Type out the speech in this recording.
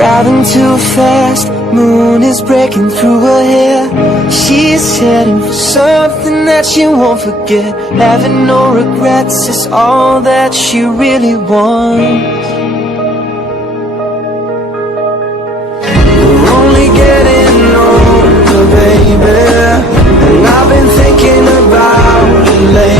driving too fast, moon is breaking through her hair. She's heading for something that she won't forget. Having no regrets is all that she really wants. We're only getting older, baby, and I've been thinking about it lately.